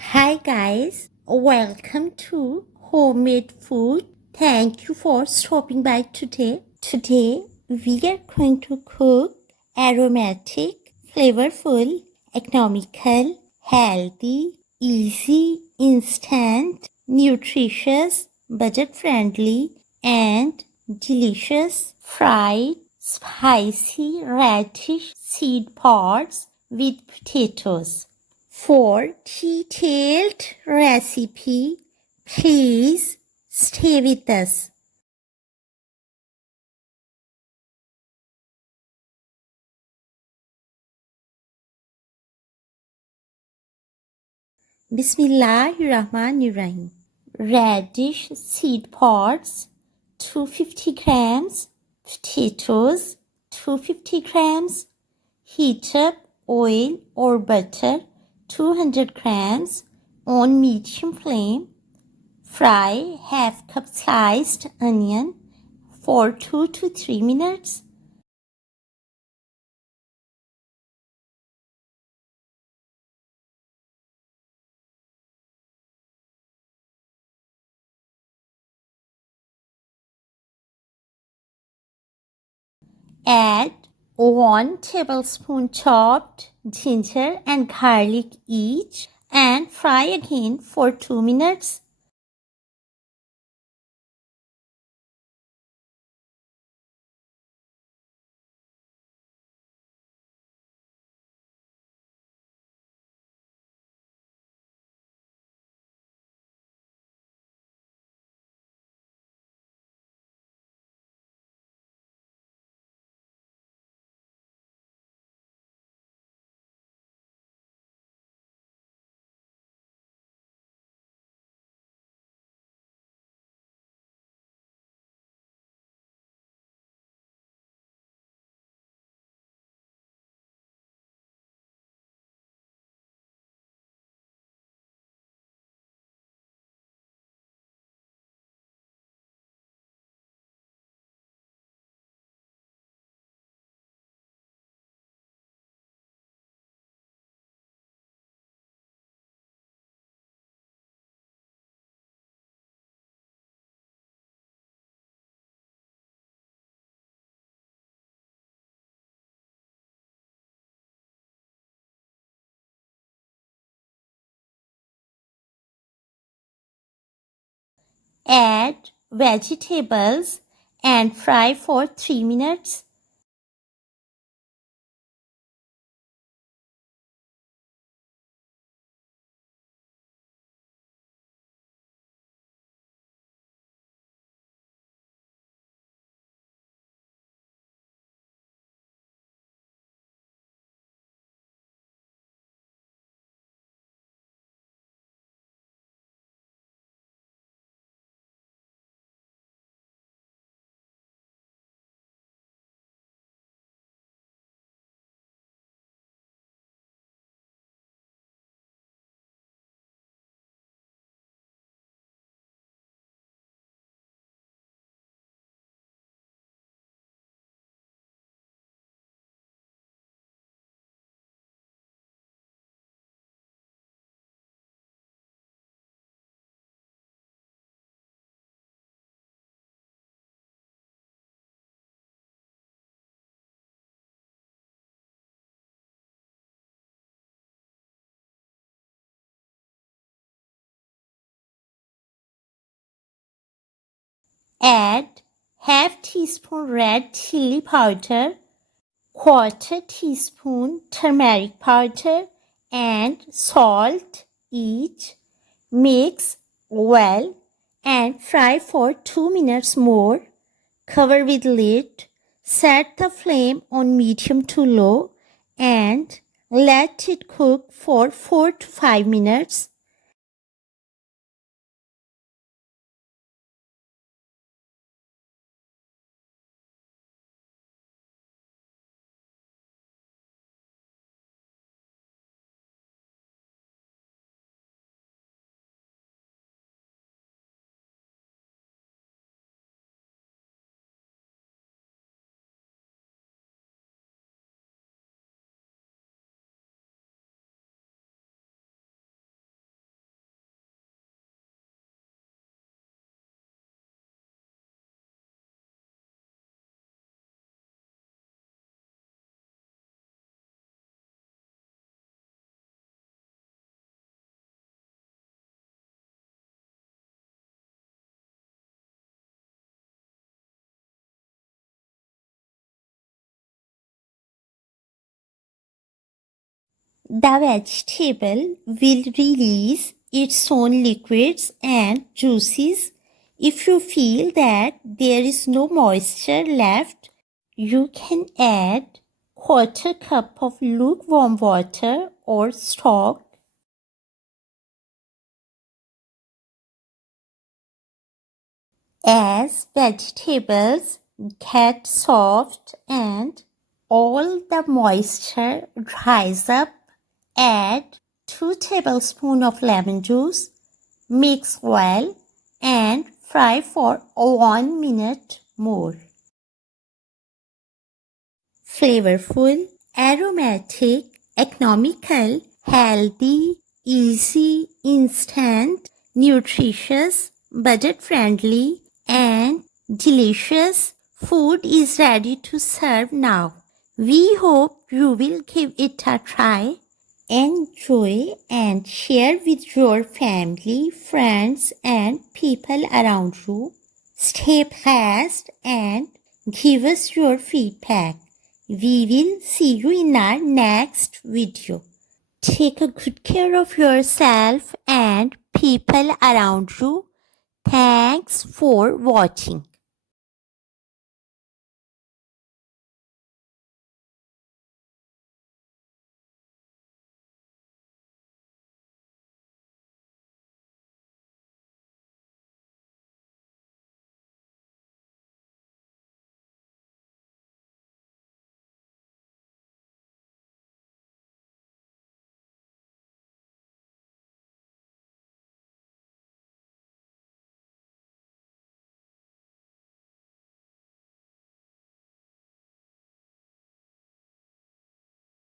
Hi guys, welcome to Homemade Food. Thank you for stopping by today. Today we are going to cook aromatic, flavorful, economical, healthy, easy, instant, nutritious, budget-friendly and delicious fried spicy radish seed pods with potatoes. For detailed recipe, please stay with us. Bismillahirrahmanirrahim. Radish seed pods, 250 grams. Potatoes, 250 grams. Heat up oil or butter, 200 grams on medium flame. Fry half cup sliced onion for 2 to 3 minutes. Add 1 tablespoon chopped ginger and garlic each and fry again for 2 minutes. Add vegetables and fry for 3 minutes. Add half teaspoon red chili powder, quarter teaspoon turmeric powder and salt each. Mix well and fry for 2 minutes more. Cover with lid. Set the flame on medium to low and let it cook for 4 to 5 minutes. The vegetable will release its own liquids and juices. If you feel that there is no moisture left, you can add quarter cup of lukewarm water or stock. As vegetables get soft and all the moisture dries up, add 2 tablespoons of lemon juice, mix well and fry for 1 minute more. Flavorful, aromatic, economical, healthy, easy, instant, nutritious, budget-friendly, and delicious food is ready to serve now. We hope you will give it a try. Enjoy and share with your family, friends, and people around you. Stay blessed and give us your feedback. We will see you in our next video. Take a good care of yourself and people around you. Thanks for watching.